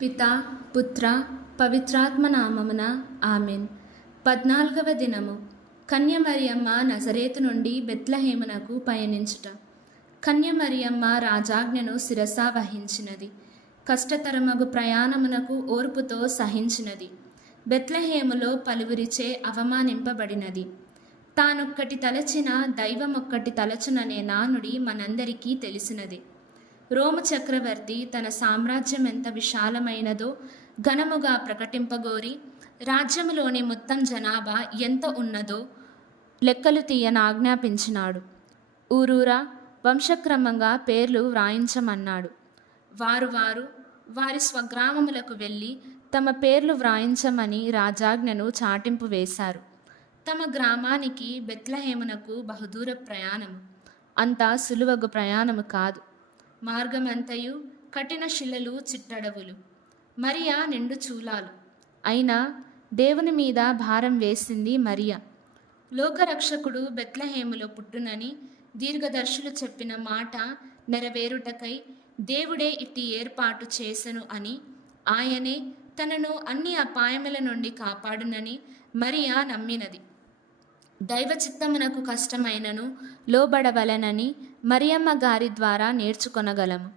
పిత పుత్ర పవిత్రాత్మ నామమున ఆమెన్. పద్నాలుగవ దినము. కన్యమరియమ్మ నజరేతు నుండి బెత్లహేమునకు పయనించుట. కన్యమరియమ్మ రాజాజ్ఞను శిరసా వహించినది. కష్టతరమగు ప్రయాణమునకు ఓర్పుతో సహించినది. బెత్లహేములో పలువురిచే అవమానింపబడినది. తానొక్కటి తలచిన దైవమొక్కటి తలచుననే నానుడి మనందరికీ తెలిసినది. రోము చక్రవర్తి తన సామ్రాజ్యం ఎంత విశాలమైనదో ఘనముగా ప్రకటింపగోరి రాజ్యములోని మొత్తం జనాభా ఎంత ఉన్నదో లెక్కలు తీయన ఆజ్ఞాపించినాడు. ఊరూరా వంశక్రమంగా పేర్లు వ్రాయించమన్నాడు. వారు వారు వారి స్వగ్రామములకు వెళ్ళి తమ పేర్లు వ్రాయించమని రాజాజ్ఞను చాటింపు వేశారు. తమ గ్రామానికి బెత్లహేమునకు బహుదూర ప్రయాణము. అంతా సులువగు ప్రయాణము కాదు. మార్గమంతయు కఠిన శిలలు చిట్టడవులు. మరియా నిండు చూలాలు. అయినా దేవుని మీద భారం వేసింది మరియా. లోకరక్షకుడు బెత్లహేములో పుట్టునని దీర్ఘదర్శులు చెప్పిన మాట నెరవేరుటకై దేవుడే ఇట్టి ఏర్పాటు చేసెను అని ఆయనే తనను అన్ని అపాయముల నుండి కాపాడునని మరియా నమ్మినది. దైవ చిత్తమునకు కష్టమైనను లోబడవలనని మరియమ్మ గారి ద్వారా నేర్చుకొనగలము.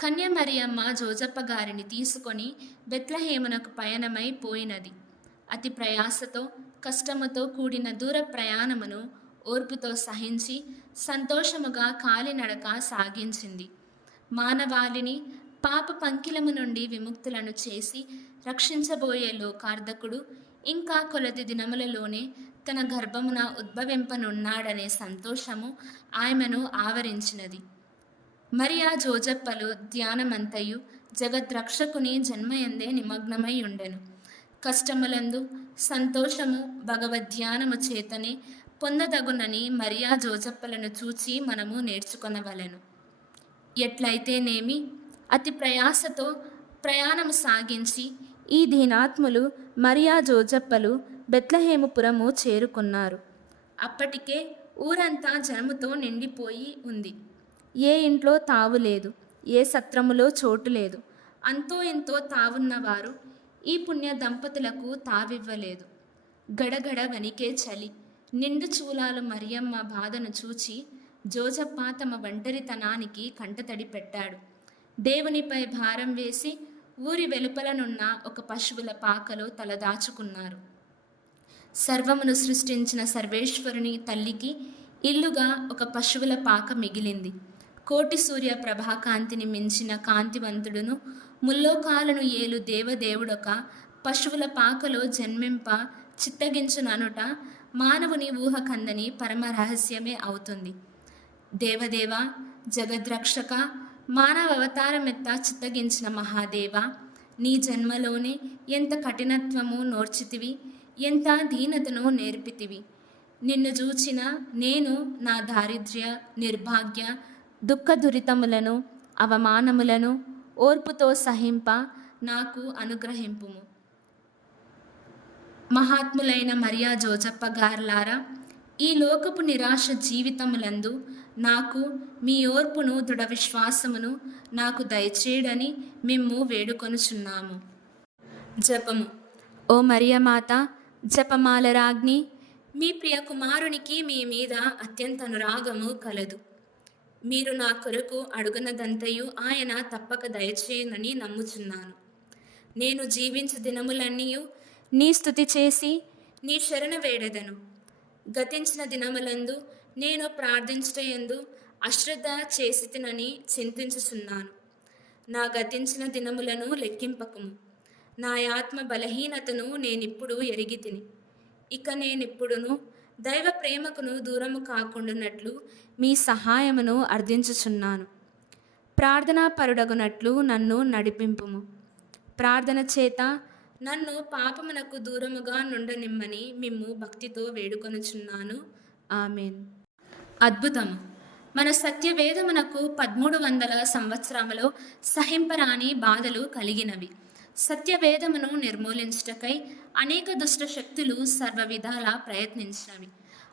కన్య మరియమ్మ జోజప్ప గారిని తీసుకొని బెత్లహేమునకు పయనమై పోయినది. అతి ప్రయాసతో కష్టముతో కూడిన దూర ప్రయాణమును ఓర్పుతో సహించి సంతోషముగా కాలినడక సాగించింది. మానవాళిని పాప పంకిలము నుండి విముక్తులను చేసి రక్షించబోయే లోకార్ధకుడు ఇంకా కొలది దినములలోనే తన గర్భమున ఉద్భవింపనున్నాడనే సంతోషము ఆమెను ఆవరించినది. మరియా జోజప్పలు ధ్యానమంతయు జగద్రక్షకుని జన్మయందే నిమగ్నమై ఉండెను కష్టములందు సంతోషము భగవద్ధ్యానము చేతనే పొందదగునని మరియా జోజప్పలను చూచి మనము నేర్చుకొనవలెను. ఎట్లయితేనేమి? అతి ప్రయాసతో ప్రయాణము సాగించి ఈ దీనాత్ములు మరియా జోజప్పలు బెత్లహేముపురము చేరుకున్నారు. అప్పటికే ఊరంతా జనముతో నిండిపోయి ఉంది. ఏ ఇంట్లో తావు లేదు ఏ సత్రములో చోటు లేదు. అంతో ఎంతో తావున్నవారు ఈ పుణ్య దంపతులకు తావివ్వలేదు. గడగడ వనికే చలి నిండు చూలాలు మరియమ్మ బాధను చూచి జోజప్ప తమ ఒంటరితనానికి కంటతడి పెట్టాడు. దేవునిపై భారం వేసి ఊరి వెలుపలనున్న ఒక పశువుల పాకలో తలదాచుకున్నారు సర్వమును సృష్టించిన సర్వేశ్వరుని తల్లికి ఇల్లుగా ఒక పశువుల పాక మిగిలింది. కోటి సూర్య ప్రభాకాంతిని మించిన కాంతివంతుడును ముల్లోకాలను ఏలు దేవదేవుడొక పశువుల పాకలో జన్మింప చిత్తగించుననుట మానవుని ఊహకందని పరమ రహస్యమే అవుతుంది. దేవదేవ జగద్రక్షక మానవ అవతారమెత్త చిత్తగించిన మహాదేవ నీ జన్మలోనే ఎంత కఠినత్వము నోర్చితివి ఎంత దీనతను నేర్పితివి. నిన్ను చూచిన నేను నా దారిద్ర్య నిర్భాగ్య దుఃఖ దురితములను అవమానములను ఓర్పుతో సహింప నాకు అనుగ్రహింపుము. మహాత్ములైన మరియా జోజప్ప గారులారా ఈ లోకపు నిరాశ జీవితములందు నాకు మీ ఓర్పును దృఢ విశ్వాసమును నాకు దయచేయడని మేము వేడుకొనుచున్నాము. జపము. ఓ మరియమాత జపమాల రాజ్ఞి మీ ప్రియ కుమారునికి మీ మీద అత్యంత అనురాగము కలదు. మీరు నా కొరకు అడుగునదంతయు ఆయన తప్పక దయచేయనని నమ్ముచున్నాను. నేను జీవించు దినములన్నీ నీ స్థుతి చేసి నీ శరణ వేడెదను. గతించిన దినములందు నేను ప్రార్థించటయందు అశ్రద్ధ చేసితినని చింతించుచున్నాను. నా గతించిన దినములను లెక్కింపకము. నా ఆత్మ బలహీనతను నేనిప్పుడు ఎరిగి తిని ఇక నేనిప్పుడును దైవ ప్రేమకును దూరము కాకుండానట్లు మీ సహాయమును అర్థించుచున్నాను. ప్రార్థనా పరుడగునట్లు నన్ను నడిపింపుము. ప్రార్థన చేత నన్ను పాపమునకు దూరముగా నుండనిమ్మని మిమ్ము భక్తితో వేడుకొనుచున్నాను. ఆమెన్. అద్భుతము. మన సత్యవేదమునకు పదమూడు వందల సంవత్సరములో సహింపరాని బాధలు కలిగినవి. సత్యవేదమును నిర్మూలించుటకై అనేక దుష్ట శక్తులు సర్వ విధాల ప్రయత్నించినవి.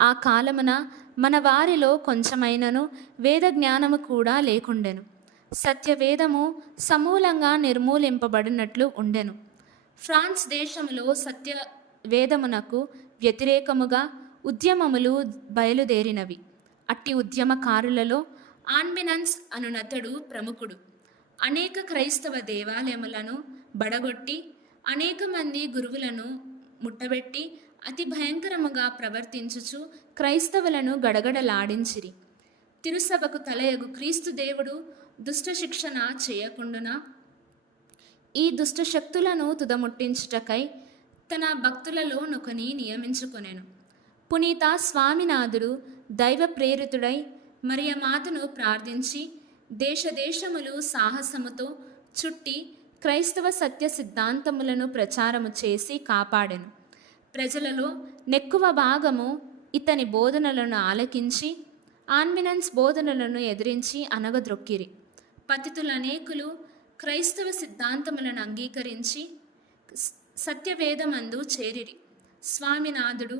ఆ కాలమున మన వారిలో కొంచెమైనను వేద జ్ఞానము కూడా లేకుండెను. సత్యవేదము సమూలంగా నిర్మూలింపబడినట్లు ఉండెను. ఫ్రాన్స్ దేశంలో సత్య వేదమునకు వ్యతిరేకముగా ఉద్యమములు బయలుదేరినవి. అట్టి ఉద్యమకారులలో ఆన్మినన్స్ అనునతడు ప్రముఖుడు. అనేక క్రైస్తవ దేవాలయములను బడగొట్టి అనేక మంది గురువులను ముట్టబెట్టి అతి భయంకరముగా ప్రవర్తించుచు క్రైస్తవులను గడగడలాడించిరి. తిరుసభకు తలయగు క్రీస్తు దేవుడు దుష్ట శిక్షణ చేయకుండునా? ఈ దుష్ట శక్తులను తుదముట్టించుటకై తన భక్తులలో నొకని నియమించుకొనెను. పునీత స్వామినాథుడు దైవ ప్రేరితుడై మరియ మాతను ప్రార్థించి దేశదేశములు సాహసముతో చుట్టి క్రైస్తవ సత్య సిద్ధాంతములను ప్రచారము చేసి కాపాడెను. ప్రజలలో నెక్కువ భాగము ఇతని బోధనలను ఆలకించి ఆన్మినన్స్ బోధనలను ఎదిరించి అనగద్రొక్కిరి పతితులనేకులు క్రైస్తవ సిద్ధాంతములను అంగీకరించి సత్యవేదమందు చేరిరి. స్వామినాథుడు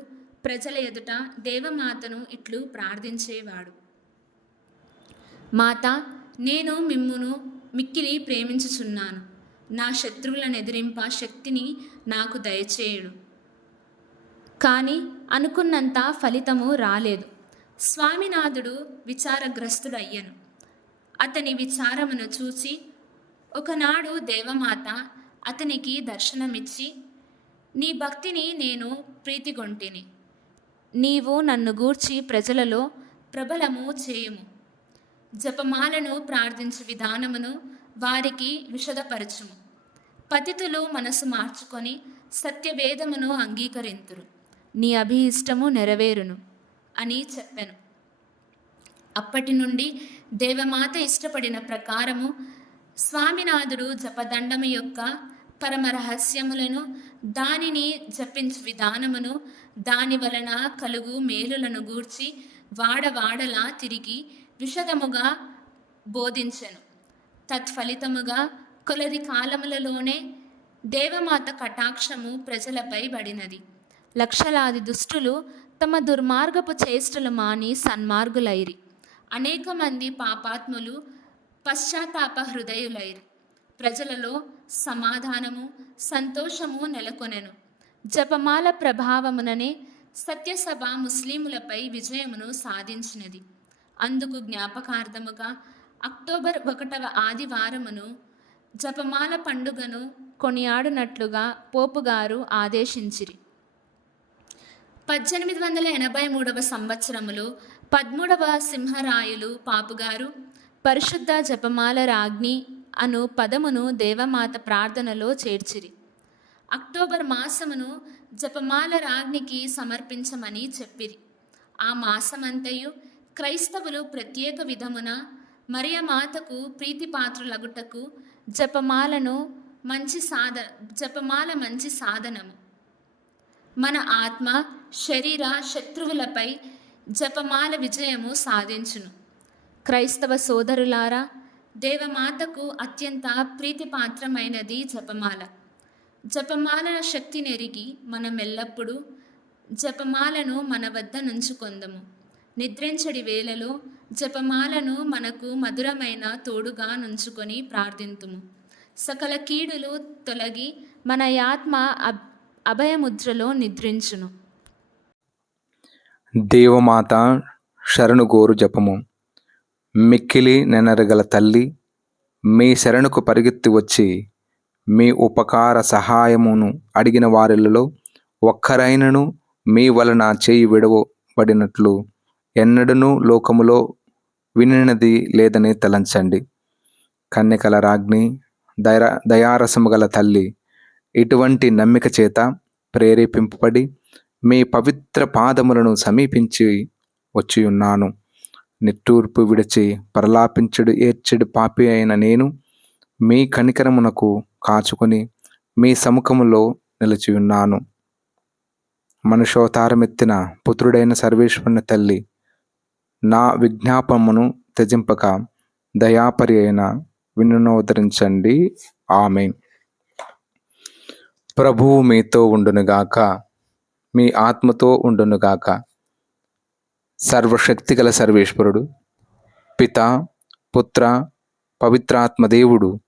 ప్రజల ఎదుట దేవమాతను ఇట్లు ప్రార్థించేవాడు. మాత నేను మిమ్మును మిక్కిలి ప్రేమించుచున్నాను. నా శత్రువులను ఎదిరింప శక్తిని నాకు దయచేయుడు. కానీ అనుకున్నంత ఫలితము రాలేదు. స్వామినాథుడు విచారగ్రస్తుడయ్యను. అతని విచారమును చూచి ఒకనాడు దేవమాత అతనికి దర్శనమిచ్చి నీ భక్తిని నేను ప్రీతిగొంటిని. నీవు నన్ను గూర్చి ప్రజలలో ప్రబలము చేయుము. జపమాలను ప్రార్థించు విధానమును వారికి విషదపరచుము. పతితులు మనసు మార్చుకొని సత్యవేదమును అంగీకరింతురు. నీ అభీష్టము నెరవేరును అని చెప్పాను. అప్పటి నుండి దేవమాత ఇష్టపడిన ప్రకారము స్వామినాథుడు జపదండము యొక్క పరమ రహస్యములను దానిని జపించు విధానమును దాని వలన కలుగు మేలులను గూర్చి వాడవాడలా తిరిగి విషదముగా బోధించెను. తత్ఫలితముగా కొలది కాలములలోనే దేవమాత కటాక్షము ప్రజలపై పడినది లక్షలాది దుష్టులు తమ దుర్మార్గపు చేష్టలు మాని సన్మార్గులైరి. అనేక మంది పాపాత్ములు పశ్చాత్తాప హృదయులైరు. ప్రజలలో సమాధానము సంతోషము నెలకొనెను. జపమాల ప్రభావముననే సత్యసభ ముస్లిములపై విజయమును సాధించినది. అందుకు జ్ఞాపకార్థముగా అక్టోబర్ ఒకటవ ఆదివారమును జపమాల పండుగను కొనియాడునట్లుగా పోపుగారు ఆదేశించిరి. పద్దెనిమిది వందల ఎనభై మూడవ సంవత్సరములో పదమూడవ సింహరాయులు పాపుగారు పరిశుద్ధ జపమాల రాజ్ఞి అను పదమును దేవమాత ప్రార్థనలో చేర్చిరి. అక్టోబర్ మాసమును జపమాల రాజ్ఞికి సమర్పించమని చెప్పిరి. ఆ మాసమంతయు క్రైస్తవులు ప్రత్యేక విధమున మరియ మాతకు ప్రీతిపాత్రులగుటకు జపమాలను మంచి సాధ జపమాల మంచి సాధనము. మన ఆత్మ శరీర శత్రువులపై జపమాల విజయము సాధించును. క్రైస్తవ సోదరులారా దేవమాతకు అత్యంత ప్రీతిపాత్రమైనది జపమాల. జపమాల శక్తినెరిగి మనం ఎల్లప్పుడూ జపమాలను మన వద్ద నుంచుకొందము. నిద్రించడి వేళలో జపమాలను మనకు మధురమైన తోడుగా నుంచుకొని ప్రార్థింతుము. సకల కీడులు తొలగి మన ఆత్మ అబ్ అభయముద్రలో నిద్రించును. దేవమాత శరణుగోరు జపము. మిక్కిలి నెనరగల తల్లి మీ శరణుకు పరిగెత్తి వచ్చి మీ ఉపకార సహాయమును అడిగిన వారిలో ఒక్కరైనను మీ వలన చేయి విడవబడినట్లు ఎన్నడనూ లోకములో వినినది లేదని తలంచండి. కన్యకల రాజ్ఞి దయ దయారసము గల తల్లి ఇటువంటి నమ్మిక చేత ప్రేరేపింపబడి మీ పవిత్ర పాదములను సమీపించి వచ్చి ఉన్నాను నిట్టూర్పు విడిచి పరలాపించుడు ఏడ్చెడు పాపి అయిన నేను మీ కనికరమునకు కాచుకొని మీ సముఖములో నిలిచి ఉన్నాను. మనుషోతారమెత్తిన పుత్రుడైన సర్వేశ్వరుని తల్లి నా విజ్ఞాపమును త్యజింపక దయాపరి అయిన వినునోదరించండి ఆమె ప్రభువు మీతో ఉండునుగాక మీ ఆత్మతో ఉండునుగాక సర్వశక్తి గల సర్వేశ్వరుడు పిత పుత్ర పవిత్రాత్మ దేవుడు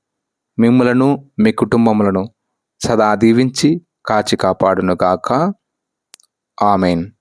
మిమ్ములను మీ కుటుంబములను సదా దీవించి కాచి కాపాడునుగాక. ఆమెన్.